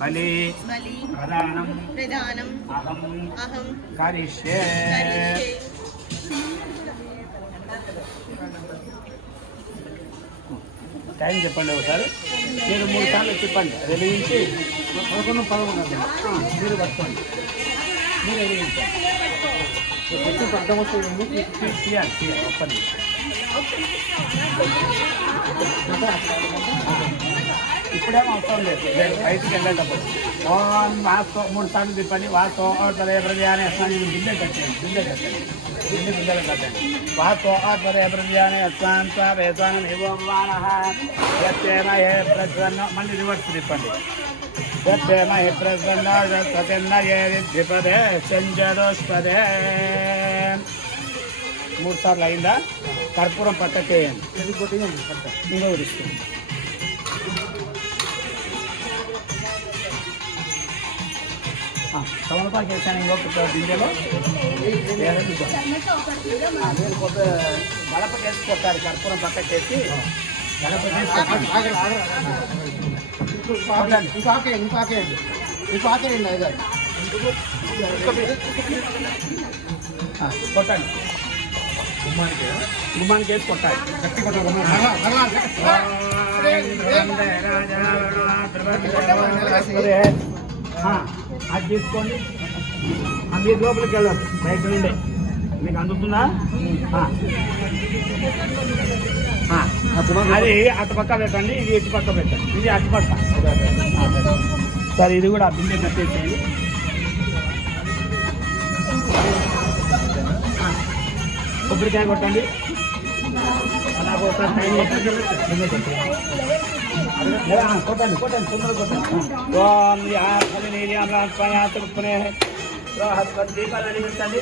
बलि प्रदानं अहं करिष्ये। టైం చెప్పండి ఒకసారి. మీరు 3 సార్లు చెప్పండి. వెలిగించి 11 మీరు పట్టుకోండి. మీరు వెలిగించండి. అర్థం వస్తుంది. తీయాలి ఒక్కటి. ఇప్పుడేమో అవసరం లేదు. బయటికి వెళ్ళేటప్పుడు 3 సార్లు తిప్పండి. వాతో ప్రజానే బిందె కట్టండి. బిందెలు కట్టండి. వాతో ప్రజానే ప్రజన్న మళ్ళీ రివర్స్ తిప్పండి. ప్రజన్నపదే సంజరోష్పదే 3 సార్లు అయిందా? కర్పూరం పట్టకేయండి. ఇంకొకటి ఇస్తుంది. తమలపాకు వేసాను ఇంకొక బిందెలో. లేకపోతే గడప కేసి కొట్టాలి. కర్పూరం పట్టకేసి గడప కేసి కొట్టండి. గుమ్మానికి వేసి కొట్టాలి. గట్టి కొట్టాలి. అది తీసుకోండి. మీరు లోపలికి వెళ్ళదు. బయట నుండి మీకు అందుతుందా? అది అటుపక్క పెట్టండి. ఇది ఇటుపక్క పెట్టండి. ఇది అటుపక్క. సరే, ఇది కూడా బిందె కట్టేసేయండి. కొబ్బరికాయ కొట్టండి. నాకు ఒకసారి టైం కొట్టండి. తొందరగా కొట్టండి. దీపాలు అడిగించండి.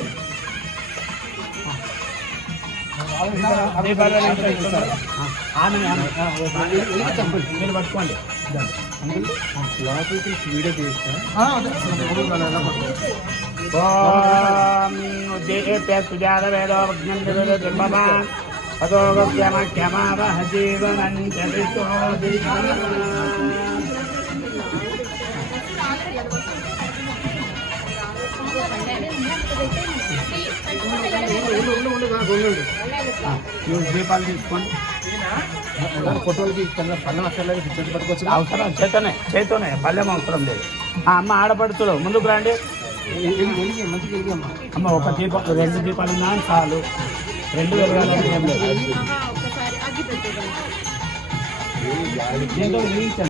మీరు పట్టుకోండి. లోపలికి వీడియో తీస్తా. అదో క్షమావహ జీవనం చరితో దీపాలు తీసుకోండి. ఫోటోలకి పల్లెం అసలు పట్టుకోవచ్చు. అవసరం చేతోనే పల్లెం అవసరం లేదు. అమ్మ ఆడపడుతులు ముందుకు రండి. అమ్మ ఒక దీపం 2 దీపాలు ఉన్నా చాలు. 2 వెలగాలని ఏం లేదు.